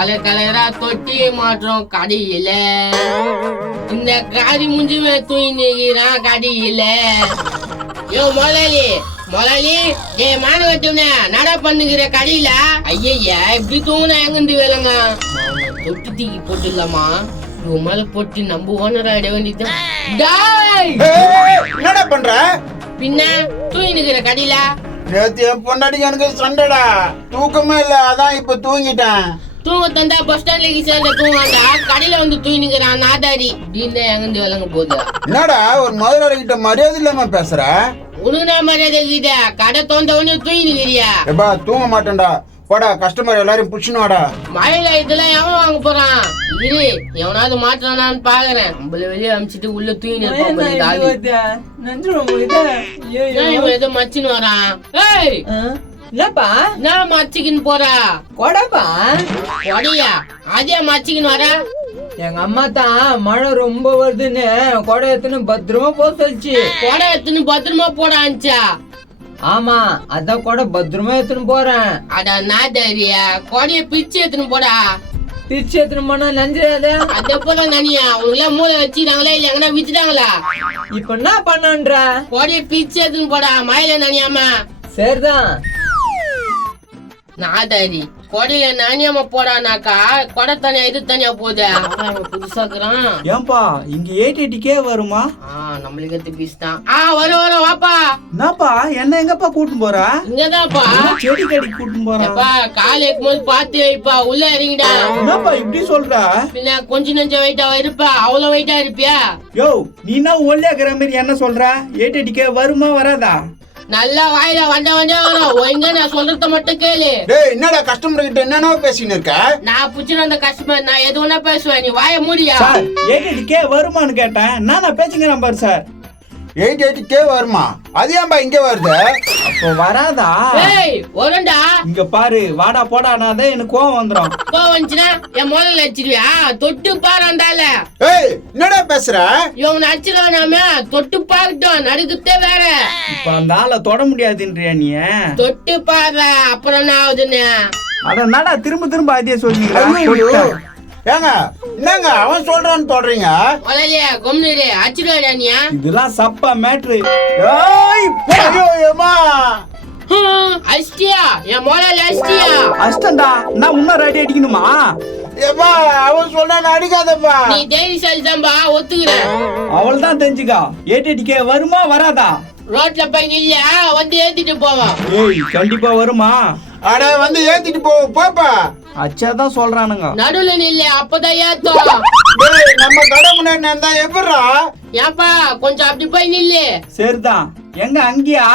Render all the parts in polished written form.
Colour கலரா தொட்டி மாற்றம் கடையில இந்த காடி முஞ்சுமே தூங்கிக்கிறான் கடையில. யோ முதலாளி முதலாளி ஏ மாணவட்டம்னே நட பண்ணுகிற கடையில ஐயா இப்படி தூங்கினா எங்கிருந்து வேலைங்க தொட்டி தூக்கி போட்டுடலாமா மேல போட்டு நம்ம ஓனரா இட வேண்டியதுதான். என்னடா பண்ற? பின்ன தூங்கிக்கிற கடையில நேத்து என் பொண்டாட்டிக்கு எனக்கு சண்டைடா, தூக்கமே இல்ல, அதான் இப்ப தூங்கிட்டேன். தூங்க தந்தா பஸ் ஸ்டாண்ட்ல சேர்ந்த தூங்காண்டா கடையில வந்து தூங்கிக்கிறான் நாதாரி அப்படின்னு எங்கிருந்து விளங்க போகுது. என்னடா ஒரு முதலாளி கிட்ட மரியாதை இல்லாம பேசுற? உனக்குனா மரியாதை கிட்ட கடை தோந்தவனே தூங்கிக்கிறியா? எப்பா தூங்க மாட்டேன்டா, போடா கஸ்டமர் எல்லாரையும் புடிச்சுனுவாடா. மழையில இதெல்லாம் எவன் வாங்க போறான்? இரு எவனாவது மாற்றானான்னு பாக்குறேன். நம்மள வெளியே அமிச்சிட்டு உள்ள தூங்கி ஏதோ மச்சின்னு வரான். ஏய் என்னப்பா நான் மச்சிக்கின்னு போறா கொடப்பா கொடையா அதே மச்சிக்கின்னு வர. எங்க அம்மா தான் மழை ரொம்ப வருதுன்னு கொடை எடுத்துன்னு பத்திரமா போக சொல்லிச்சு. கொடை எடுத்துன்னு பத்திரமா போடான்ச்சா? ஆமா அதான் கொடை பத்திரமா எடுத்துன்னு போறேன். அட நாதாரியா கொடைய பிச்சு எடுத்துன்னு போடா. பிரிச்சு எடுத்துன்னு போனா நஞ்சிடாத. அதே போல நனியா உனக்குலாம் மூளை வச்சுட்டாங்களா இல்ல எங்கன்னா வித்துட்டாங்களா? இப்ப என்ன பண்ணன்ற? கொடைய பிச்சு எடுத்துன்னு போடா மயில நனியாமா. சரிதான் நாதாரி கொடையில நானியாம போடானாக்கா கொடை தனியா இது தனியா போகுது. புதுசாக்குறான். ஏன்பா இங்க 880K வருமா? நம்மளுக்கு எடுத்து பீஸ் தான். வரும் வரும் வாப்பா. என்னப்பா என்ன எங்கப்பா கூட்டின்னு போற? இங்கதான்ப்பா செடி கடைக்கு கூட்டின்னு போறேன். கால் இருக்கும் போது பாத்து வைப்பா உள்ள இறங்கிடா. என்னப்பா இப்படி சொல்ற? பின்ன கொஞ்ச நெஞ்ச வெயிட்டா இருப்பா அவ்வளவு வெயிட்டா இருப்பியா? யோ நீ என்ன ஒல்லியாக்குற மாதிரி என்ன சொல்ற? 880K வருமா வராதா? நல்லா வாயில வந்த வரும் ஒழுங்கா நான் சொல்றத மட்டும் கேளு. டேய் என்னடா கஸ்டமர் கிட்ட என்னென்ன பேசின்னு இருக்க? நான் புடிச்சின அந்த கஸ்டமர் நான் எது ஒண்ணா பேசுவேன் நீ வாய மூடியா. சார் 880K வருமான்னு கேட்டேன். நான் பேசுங்கிறேன் பாரு சார். 880K வருமா? அது ஏன்பா இங்க வருது? அப்போ வராதா? ஏய் வரண்டா. இங்க பாரு வாடா போடானாதான் எனக்கு கோவம் வந்துடும். கோவம் வந்துச்சுன்னா என் முதல்ல அடிச்சிருவியா? தொட்டு பாரு அந்தால. ஏய் என்னடா பேசுற? இவன் அடிச்சிடலாமே தொட்டு பாக்கட்டும் நடுக்கத்தே வேற. இப்ப அந்த ஆளை தொட முடியாதுன்றியா நீ? தொட்டு பாரு அப்புறம் என்ன ஆகுதுன்னு. அதனால திரும்ப அதே சொல்றீங்க. ஏங்க என்னங்க அவன் சொல்றான்னு தொடறீங்க? முதலையா கொம்னிடு அடிச்சிடுவாடா நீ. இதெல்லாம் சப்பா மேட்ரு. ஐயோ ஏமா அஷ்டியா என் முதல்ல அஷ்டியா அஷ்டண்டா நான் இன்னும் ரெடி அடிக்கணுமா? ஏமா அவன் சொல்றான்னு அடிக்காதப்பா. நீ தைரியசாலி தான்பா ஒத்துக்கிறேன். அவள் தான் தெரிஞ்சுக்கா 880K வருமா வராதா? ரோட்ல போய் நில்ல வந்து ஏத்திட்டு போவோம். ஏய் கண்டிப்பா வருமா? அட வந்து ஏத்திட்டு போ பாப்பா. அச்சாதான் சொல்றானுங்க. நடுவுல நில்ல அப்பதான் ஏத்தோம். டேய் நம்ம கடை முன்னாடி நடந்தா எப்படிடா? ஏப்பா கொஞ்சம் அப்படி போய் நில்லு. சரிதான் எங்க அங்கயா?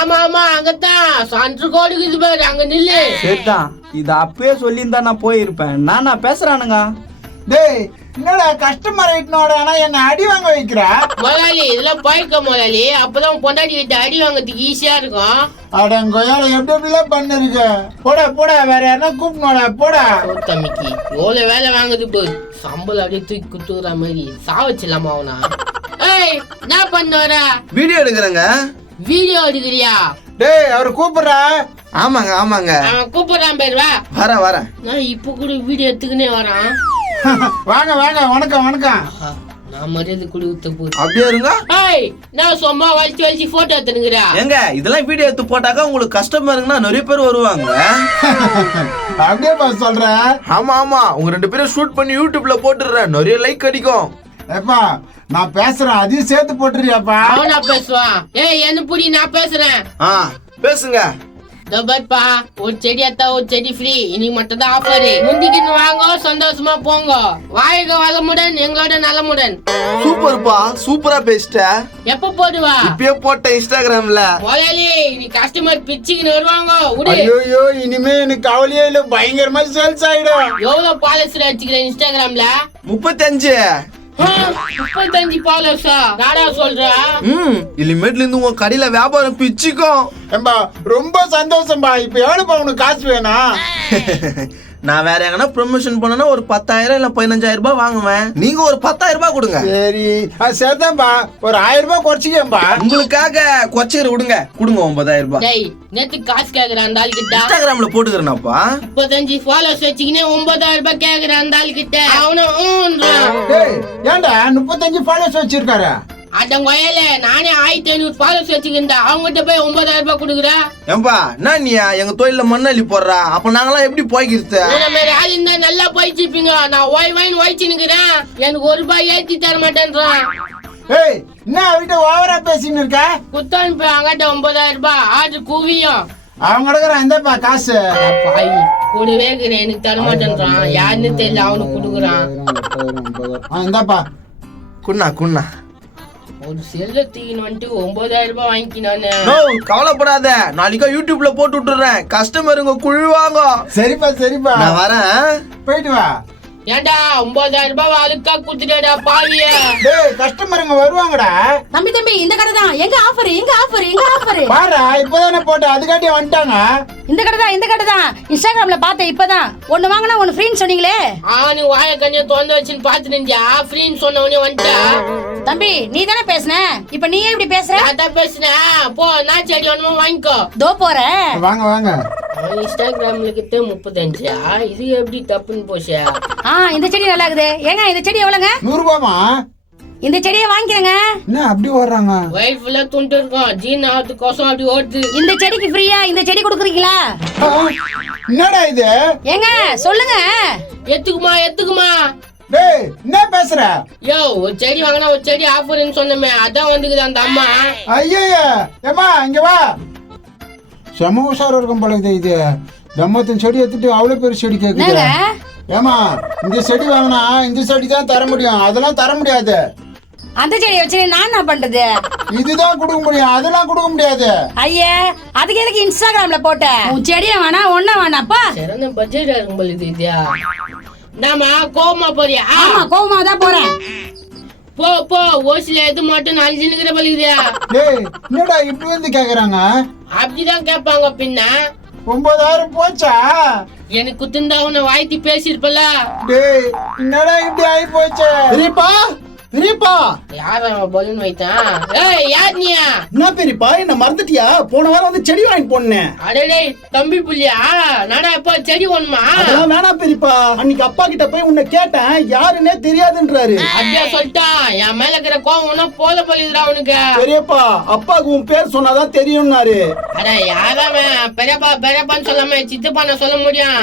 ஆமா ஆமா அங்கதான் சன்று கோடுக்கு இது பாரு அங்க நில்லு. சரிதான் இது அப்பயே சொல்லியிருந்தா நான் போயிருப்பேன். நானா பேசுறானுங்க. டேய் என்னடா கஸ்டமர் ஐட்டனோட ஆனா என்ன அடி வாங்க வைக்கிறா? முதலாளி இதெல்லாம் போய்க்க முதலாளி அப்பதான் பொண்டாடி கிட்ட அடி வாங்கறதுக்கு ஈஸியா இருக்கும். அடங்கோயால எப்படிலாம் பண்ணிருக்க? போடா போடா வேற யாரா கூப்பிடணும்டா போடா. தம்பிக்கு எவ்வளவு வேலை வாங்குது போது சம்பளம் அப்படியே தூக்கி குத்துற மாதிரி சாவச்சிடலாமா அவனா? ஏய் என்ன பண்ண வர? வீடியோ எடுக்கிறேங்க. வீடியோ எடுக்கிறியா? டேய் அவரை கூப்பிடுறா. ஆமாங்க ஆமாங்க அவன் கூப்பிடுறான் பேர் வா. வரேன். நான் இப்ப கூட வீடியோ எடுத்துக்கினே வரான். வாங்க வாங்க வணக்கம் வணக்கம். நான் மரியாதை குடி ஊத்த போது அப்படியே இருங்க. ஏய் நான் சும்மா வலிச்சு போட்டோ எடுத்துனுங்கிறா. ஏங்க இதெல்லாம் வீடியோ எடுத்து போட்டாக்கா உங்களுக்கு கஸ்டமருங்கன்னா நிறைய பேர் வருவாங்க. அப்படியே சொல்ற? ஆமா உங்க 2 பேரும் ஷூட் பண்ணி யூடியூப்ல போட்டுடுறேன், நிறைய லைக் அடிக்கும். ஏப்பா நான் பேசுறேன் அதையும் சேர்த்து போட்டுறியாப்பா? அவனா பேசுவான். ஏய் என்ன புடி நான் பேசுறேன். பேசுங்க. தபர்ப்பா ஒரு செடி அத்தா ஒரு செடி ஃப்ரீ. இன்னைக்கு மட்டும் தான் ஆஃபர். முந்திக்கின்னு வாங்க சந்தோஷமா போங்க. வாழ்க வளமுடன் எங்களோட நலமுடன். சூப்பர்ப்பா சூப்பரா பேசிட்ட. எப்ப போடுவா? இப்பயே போட்ட இன்ஸ்டாகிராம்ல. முதலாளி நீ கஸ்டமர் பிச்சுக்கின்னு வருவாங்க. ஐயோ இனிமே எனக்கு கவலையே இல்ல, பயங்கரமா சேல்ஸ் ஆயிடும். எவ்வளவு பாலிசர் அடிச்சுக்கிறேன் இன்ஸ்டாகிராம்ல? 35. 35 பாலிசா? நாடா சொல்ற? இனிமேட்ல இருந்து உங்க கடையில வியாபாரம் பிச்சுக்கும். ஏம்பா ரொம்ப சந்தோஷம்பா. இப்ப எவ்வளவுப்பா உனக்கு காசு வேணும்? நான் வேற எங்கன்னா ப்ரொமோஷன் பண்ணனா ஒரு 10,000 இல்ல 15,000 ரூபாய் வாங்குவேன். நீங்க ஒரு 10,000 ரூபாய் கொடுங்க. சரி அது சரிதான்பா, ஒரு 1000 ரூபாய் குறைச்சிக்கப்பா. உங்களுக்காக கொச்சையர் விடுங்க, கொடுங்க 9,000 ரூபாய். டேய் நேத்து காசு கேக்குற அந்த ஆள் கிட்ட இன்ஸ்டாகிராம்ல போட்டுக்கிறேன்ப்பா. 35 ஃபாலோஸ் வச்சுக்கினே 9,000 ரூபாய் கேக்குற அந்த ஆள் கிட்ட அவனும் டேய் ஏன்டா 35 ஃபாலோஸ் வச்சிருக்காரு? அடங்கொயல நானே 1500 ஃபாலோஸ் வச்சுக்கிட்டா அவங்ககிட்ட போய் 9,000 ரூபாய் கொடுக்குறா. ஏம்பா நான் நீ எங்க தொழில மண்ணள்ளி போடுறா, அப்ப நாங்களாம் எப்படி போய்க்கிறது? உன்ன மாதிரி ஆள் இருந்தா நல்லா போயிச்சிப்பீங்க. நான் ஓய்ச்சினுக்கிறேன், எனக்கு 1 ரூபாய் ஏத்தி தர மாட்டேன்றான். ஏய் என்ன அவகிட்ட ஓவரா பேசின்னு இருக்க? குத்தான் போய் அவங்ககிட்ட 9,000 ரூபாய் ஆர்டர் குவியும். அவங்க கிடக்குறான் இந்தப்பா காசு. பாய் கூடவே இருக்கிறேன், எனக்கு தர மாட்டேன்றான். யாருன்னு தெரியல, அவனுக்கு கொடுக்குறான். இந்தாப்பா குண்ணா ஒரு செல்ல தூக்கின்னு வந்துட்டு 9,000 ரூபாய் வாங்கிக்கினானு. நோ கவலைப்படாத, நாளைக்கா யூடியூப்ல போட்டு விட்டுறேன். கஸ்டமருங்க குழுவாங்க. சரிப்பா நான் வரேன், போயிட்டு வா. ஏண்டா 9,000 ரூபாய் அழுக்கா குடுத்துட்டா பாவிய. டேய் கஸ்டமருங்க வருவாங்கடா. தம்பி இந்த கடை தான். எங்க ஆஃபர் பாரா இப்பதானே போட்டு அதுக்காட்டி வந்துட்டாங்க. இந்த கடை தான் இன்ஸ்டாகிராம்ல பார்த்தேன் இப்பதான். ஒன்னு வாங்கினா ஒன்னு ஃப்ரீன்னு சொன்னீங்களே. ஆனு வாய கஞ்ச தொந்த வச்சுன்னு பாத்துட்டு இருந்தியா, ஃப்ரீன்னு சொன்ன உடனே வந்துட்டா. தம்பி நீ தானே பேசுன, இப்ப நீ எப்படி பேசுற? நான் தான் பேசுனேன். போ நான் செடி ஒண்ணுமோ வாங்கிக்கோ. தோ போறேன். வாங்க இன்ஸ்டாகிராம்ல கிட்ட 35. இது எப்படி தப்புன்னு போச்சா? இந்த செடி நல்லா இருக்குது. ஏங்க இந்த செடி எவ்வளவுங்க? 100 ரூபாமா? இந்த செடியை வாங்கிக்கிறேங்க. என்ன அப்படி ஓடுறாங்க? வயிறு ஃபுல்லா துண்டு இருக்கும், ஜீன் ஆகிறதுக்கோசம் அப்படி ஓடுது. இந்த செடிக்கு ஃப்ரீயா இந்த செடி கொடுக்குறீங்களா? என்னடா இது? ஏங்க சொல்லுங்க. எத்துக்குமா டேய் என்ன பேசுற? யோ ஒரு செடி வாங்கினா ஒரு செடி ஆஃபர்னு சொன்னமே, அதான் வந்துக்குது அந்த அம்மா. ஐயா ஏமா இங்க வா. செம உஷாரா இருக்கும் போல இது. தம்மத்தின் செடி எடுத்துட்டு அவ்வளவு பெரிய செடி கேக்குது. ஏமா இந்த செடி வாங்கினா இந்த செடி தான் தர முடியும், அதெல்லாம் தர முடியாது. அந்த செடி வச்சு நான் என்ன பண்றது? இதுதான் கொடுக்க முடியும், அதெல்லாம் கொடுக்க முடியாது. ஐயா அதுக்கு எதுக்கு இன்ஸ்டாகிராம்ல போட்ட? உன் செடியை வேணா ஒன்னும் வேணாப்பா. சிறந்த பட்ஜெட் இருக்கும் போல இது. நாம கோவமா போறியா? ஆமா கோவமா தான் போறேன். போ ஓசில எது மட்டும் 5 நிக்கிற பலிக்குதியா? டேய் என்னடா இப்படி வந்து கேக்குறாங்க? அப்படிதான் கேட்பாங்க. பின்ன 9,000 போச்சா? எனக்கு குத்துந்தா உன்னை வாய்த்தி பேசிருப்பல. டேய் என்னடா இப்படி ஆகி போச்சு? பெரியப்பா யார பலூன் வைத்தான்? ஏய் யார் நீயா? என்ன பெரியப்பா என்ன மறந்துட்டியா? போன வாரம் வந்து செடி வாங்கி போனேன். அடே தம்பி புள்ளியா, நாடா எப்ப செடி ஒண்ணுமா? அதெல்லாம் வேணாம் பெரியப்பா. அன்னைக்கு அப்பா கிட்ட போய் உன்னை கேட்டேன், யாருன்னே தெரியாதுன்றாரு. அப்படியா சொல்லிட்டான்? என் மேல இருக்கிற கோவம் ஒன்னும் போல போலிதுடா அவனுக்கு. பெரியப்பா அப்பாவுக்கு உன் பேர் சொன்னாதான் தெரியும்னாரு. அட யாராவன் பெரியப்பான்னு சொல்லாம சித்தப்பான சொல்ல முடியும்?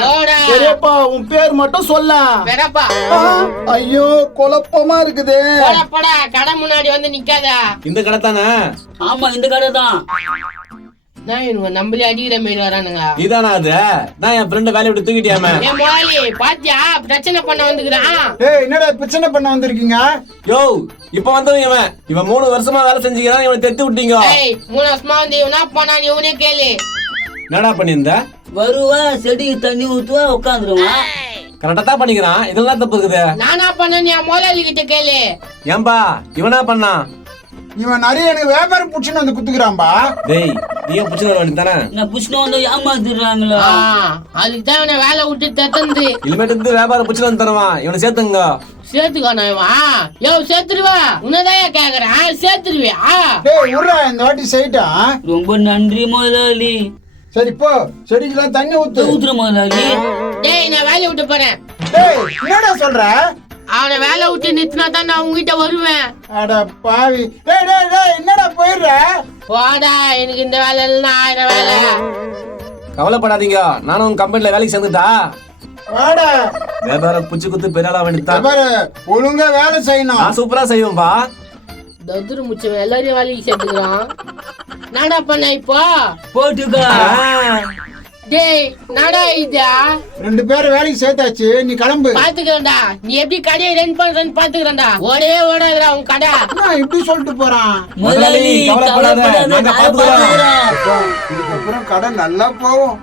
பெரியப்பா உன் பேர் மட்டும் சொல்ல. பெரியப்பா ஐயோ குழப்பமா இருக்குதே. போடா கடை முன்னாடி வந்து நிக்காதா. இந்த கடை தானே? ஆமா இந்த கடை தான். நான் இவனுங்க நம்மளே அடிக்கிற மாரி வரானுங்க. இதானா அது? நான் என் ஃப்ரெண்ட் வேலையை விட்டு தூக்கிட்டியாமே. ஏன் முதலாளி பாத்தியா பிரச்சனை பண்ண வந்துக்கிறான். டேய் என்னடா பிரச்சனை பண்ண வந்திருக்கீங்க? யோ இப்ப வந்தவன் இவன் 3 வருஷமா வேலை செஞ்சுக்கிறான், இவனை தெத்து விட்டீங்க. 3 வருஷமா வந்து இவனா போனான், இவனே கேளு. என்னடா பண்ணியிருந்த? வருவா செடிக்கு தண்ணி ஊத்துவா உட்காந்துருவான். கரெக்டா தான் பண்ணிக்கிறான், இதெல்லாம் தப்பு இருக்குது. நானா பண்ண முதலாளி கிட்ட கேளு. ஏன்பா இவனா பண்ணா? இவன் நிறைய எனக்கு வியாபாரம் புடிச்சுன்னு வந்து குத்துக்கிறான்பா. டேய் நீயும் புடிச்சு வர வேண்டியதானே? நான் புஷ்ணு வந்து ஏமாத்திடுறாங்களா? அதுக்கு தான் இவனை வேலை விட்டு தத்தந்து. இனிமேட்டு இருந்து வியாபாரம் புடிச்சு வந்து தருவான், இவனை சேர்த்துங்க. சேர்த்துக்கானா இவன்? யோ சேர்த்துருவா, உன்னதான் கேக்குறேன், சேர்த்துருவியா? டேய் உர்றா இந்த வாட்டி செய்யிட்டான். ரொம்ப நன்றி முதலாளி. சரி போ செடிக்கெல்லாம் தண்ணி ஊத்து. ஊத்துற முதலாளி. டேய் நான் வேலையை விட்டு போறேன். டேய் என்னடா சொல்ற? அவனை வேலை விட்டு நிறுத்தினா தான் நான் உங்ககிட்ட வருவேன். அட பாவி. டேய் டேய் டேய் என்னடா போயிடுற? போடா, எனக்கு இந்த வேலை இல்லைன்னா 1000 வேலை. கவலைப்படாதீங்க, நானும் உங்க கம்பெனில வேலைக்கு சேர்ந்துட்டா வாடா. வியாபாரம் புடிச்சு குத்து பெரியாளா வேண்டியதான். பாரு ஒழுங்கா வேலை செய்யணும். நான் சூப்பரா செய்வேன்பா. ததுரு முச்சவன் எல்லாரையும் வேலைக்கு சேர்த்துக்கிறான். நாடா பண்ண இப்போ போட்டுக்கா. டேய் நாடா இதா 2 பேரும் வேலைக்கு சேர்த்தாச்சு, நீ கிளம்பு. பாத்துக்கிறேன்டா, நீ எப்படி கடையை ரன் பண்றன்னு பாத்துக்கிறேன்டா. ஓடாதுடா உன் கடை. நான் இப்படி சொல்லிட்டு போறான். முதலாளி கவலைப்படாத, கவலைப்படாத, நாங்க நான் பாத்துக்கிறோம். பாத்துக்கிறேன். இதுக்கப்புறம் கடை நல்லா போகும்.